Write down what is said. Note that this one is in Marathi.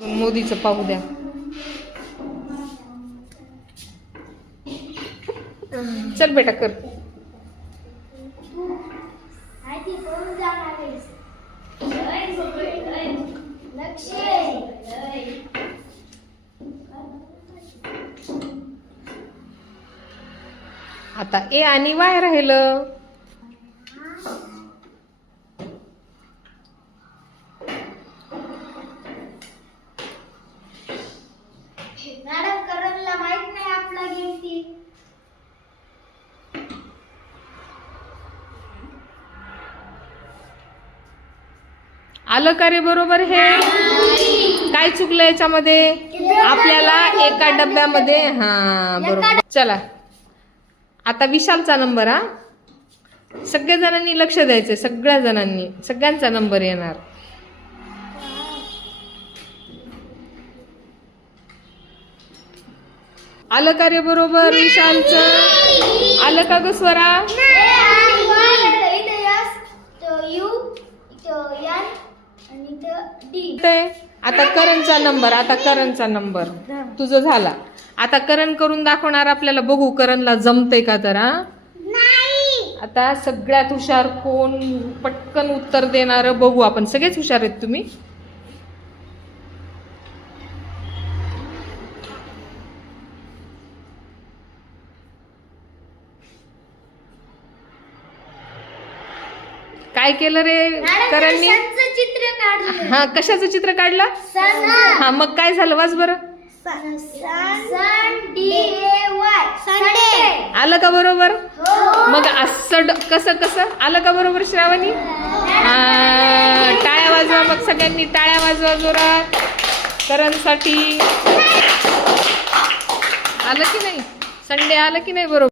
मोदीचं पाहू द्या. चल बेटा कर. आता ए आणि वाय राहिलं. मॅडम करणला माहित नाही आपला गेम ती. आलं का रे बरोबर? हे काय चुकलं याच्यामध्ये? आपल्याला एका डब्यामध्ये बरोबर. चला आता विशालचा नंबर. सगळ्या जणांनी लक्ष द्यायचं. सगळ्या जणांनी सगळ्यांचा नंबर येणार. आलं का रे बरोबर विशालचं? आलं का ग स्वरा? आता करणचा नंबर. आता करणचा नंबर तुझं झाला. आता करण करून दाखवणार आपल्याला. बघू करणला जमतंय का तर. आता सगळ्यात हुशार कोण पटकन उत्तर देणार बघू आपण. सगळेच हुशार आहेत तुम्ही. काय केलं रे करणनी? चित्र काढलं. हा कशाचं चित्र काढलं? हा मग काय झालं? वाच बरं. आलं का बरोबर? मग असं कसं कसं आलं का बरोबर श्रावणी? टाळ्या वाजवा मग सगळ्यांनी. टाळ्या वाजवा जोरात करणसाठी. आलं की नाही? संडे आलं की नाही बरोबर?